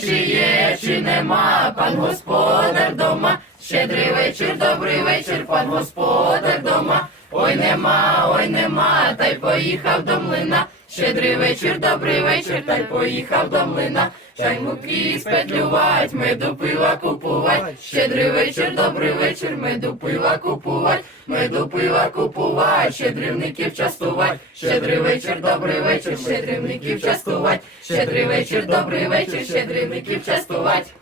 чи є, чи нема, пан господар дома. Щедрий вечір, добрий вечір, пан господар дома. Ой нема, ой нема, та й поїхав до млина. Щедрий вечір, добрий вечір, та й поїхав до млина. Чай муки спетлювать, меду пива купувать. Щедрий вечір, добрий вечір, меду пива купувать. Меду пива купувать, щедрівників частувать. Щедрий вечір, добрий вечір, щедрівників частувать. Щедрий вечір, добрий вечір, щедрівників частувать.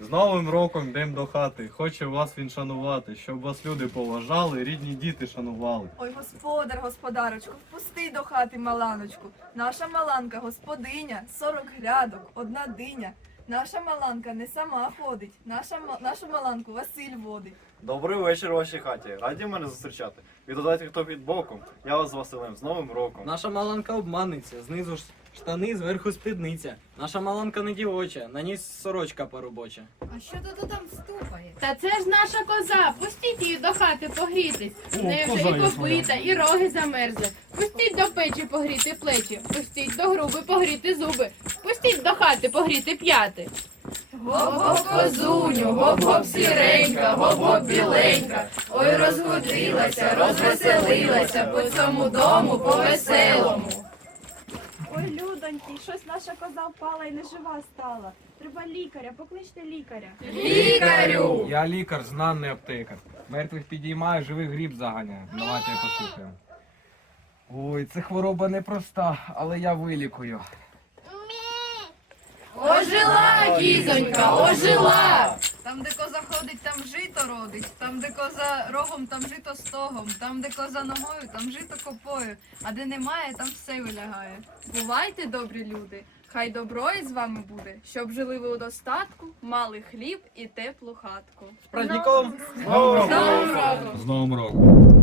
З Новим роком йдемо до хати. Хоче вас він шанувати, щоб вас люди поважали, рідні діти шанували. Ой, господар, господарочку, впусти до хати маланочку. Наша маланка господиня, сорок грядок, одна диня. Наша маланка не сама ходить, наша, ма- нашу маланку Василь водить. Добрий вечір вашій хаті. Раді мене зустрічати. Відгадайте, хто під боком. Я вас з Василем з Новим роком. Наша маланка обманниця, знизу ж штани, зверху спідниця. Наша маланка не дівоча, на ній сорочка поробоча. А що то там ступає? Та це ж наша коза, пустіть її до хати погрітись. В неї вже і копита, і роги замерзли. Пустіть до печі погріти плечі, пустіть до груби погріти зуби, пустіть до хати погріти п'яти. Гоп-гоп козуню, гоп-гоп сіренька, гоп-гоп біленька. Ой, розгодилася, розвеселилася по цьому дому по веселому. Ой, людоньки, щось наша коза впала і нежива стала. Треба лікаря, покличте лікаря. Лікарю! Я лікар, знаний аптекар. Мертвих підіймаю, живих гріб заганяю. Давайте я послухаю. Ой, це хвороба непроста, але я вилікую. Ожила, кізонька, ожила! Там, де коза ходить, там жито родить. Там, де коза рогом, там жито стогом. Там, де коза ногою, там жито копою. А де немає, там все вилягає. Бувайте, добрі люди. Хай добро із вами буде, щоб жили ви у достатку, мали хліб і теплу хатку. З праздником! З Новим роком! З Новим роком!